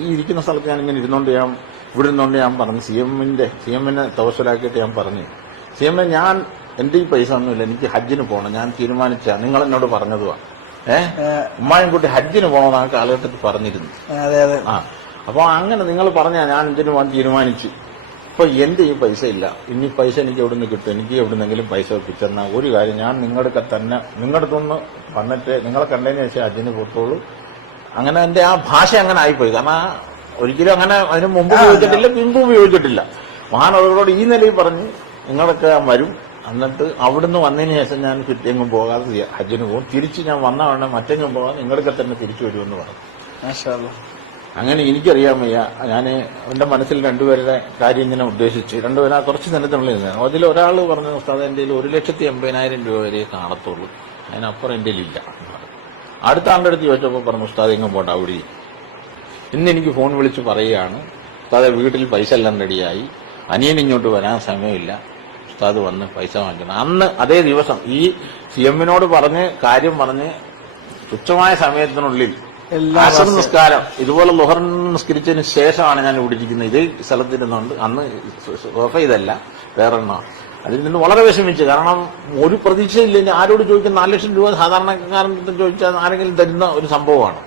ഈ ഇരിക്കുന്ന സ്ഥലത്ത് ഞാൻ ഇങ്ങനെ ഇരുന്നുകൊണ്ട് ഇവിടെ നിന്നുകൊണ്ട് ഞാൻ പറഞ്ഞു CM-നെ തവസലാക്കിയിട്ട് ഞാൻ പറഞ്ഞു, CM ഞാൻ എന്റെ ഈ പൈസ ഒന്നുമില്ല, എനിക്ക് ഹജ്ജിന് പോകണം, ഞാൻ തീരുമാനിച്ച നിങ്ങൾ എന്നോട് പറഞ്ഞതുവാ. ഉമ്മായും കുട്ടി ഹജ്ജിന് പോകണം ആ കാലഘട്ടത്തിൽ പറഞ്ഞിരുന്നു. അപ്പൊ അങ്ങനെ നിങ്ങൾ പറഞ്ഞാ ഞാൻ ഇതിന് പോകാൻ തീരുമാനിച്ചു. ഇപ്പൊ എന്റെ ഈ പൈസ ഇല്ല, ഇനി പൈസ എനിക്ക് എവിടെ നിന്ന് കിട്ടും, എനിക്ക് എവിടുന്നെങ്കിലും പൈസ ഒപ്പിച്ചെന്ന ഒരു കാര്യം ഞാൻ നിങ്ങളുടെ തന്നെ നിങ്ങളുടെ അടുത്തൊന്ന് വന്നിട്ട് നിങ്ങളെ കണ്ടതിന് ശേഷം ഹജ്ജിന് പോത്തോളൂ. അങ്ങനെ എന്റെ ആ ഭാഷ അങ്ങനെ ആയിപ്പോയി. കാരണം ഒരിക്കലും അങ്ങനെ അതിന് മുമ്പ് ഉപയോഗിച്ചിട്ടില്ല, പിമ്പ് ഉപയോഗിച്ചിട്ടില്ല. മഹാനവറുകളോട് ഈ നിലയിൽ പറഞ്ഞ് നിങ്ങളൊക്കെ വരും, എന്നിട്ട് അവിടുന്ന് വന്നതിന് ശേഷം ഞാൻ കിട്ടിയെങ്ങും പോകാതെ ഹജ്ജിന് പോകും, തിരിച്ച് ഞാൻ വന്ന ഉടനെ മറ്റെങ്ങും പോകാൻ നിങ്ങളൊക്കെ തന്നെ തിരിച്ചു വരുമെന്ന് പറഞ്ഞു. അങ്ങനെ എനിക്കറിയാൻ വയ്യ. ഞാൻ എന്റെ മനസ്സിൽ രണ്ടുപേരുടെ കാര്യം ഇങ്ങനെ ഉദ്ദേശിച്ച് രണ്ടുപേരാ കുറച്ച് നേരത്തിനുള്ളിൽ ഇരുന്നു. അതിൽ ഒരാൾ പറഞ്ഞു, ഉസ്താദ് എന്റെ 1,80,000 രൂപ വരെ കാണത്തുള്ളൂ, അതിനപ്പുറം എന്റെ ഇല്ല. അടുത്ത ആളുടെ അടുത്ത് ചോദിച്ചപ്പോൾ പറഞ്ഞു, ഉസ്താദ് എങ്ങും പോണ്ട, അവിടെ ഇന്ന് എനിക്ക് ഫോൺ വിളിച്ച് പറയുകയാണ്, ഉസ്താദെ വീട്ടിൽ പൈസ എല്ലാം റെഡിയായി, അനിയൻ ഇങ്ങോട്ട് വരാൻ സമയമില്ല, ഉസ്താദ് വന്ന് പൈസ വാങ്ങിക്കണം. അന്ന് അതേ ദിവസം ഈ CM-നോട് പറഞ്ഞ് കാര്യം പറഞ്ഞ് തുച്ഛമായ സമയത്തിനുള്ളിൽ അസർ നിസ്കാരം ഇതുപോലെ ളുഹർ നിസ്കരിച്ചതിന് ശേഷമാണ് ഞാൻ ഇവിടെ ഇരിക്കുന്നത്. ഇതേ സ്ഥലത്തിരുന്നുണ്ട്. അന്ന് സോഫ ഇതല്ല, വേറെണ്ണ. അതിൽ നിന്ന് വളരെ വിഷമിച്ചു. കാരണം ഒരു പ്രതീക്ഷയില്ല. ആരോട് ചോദിക്കുന്ന 4 ലക്ഷം രൂപ സാധാരണക്കാരൻ ചോദിച്ചാൽ ആരെങ്കിലും തരുന്ന ഒരു സംഭവമാണ്.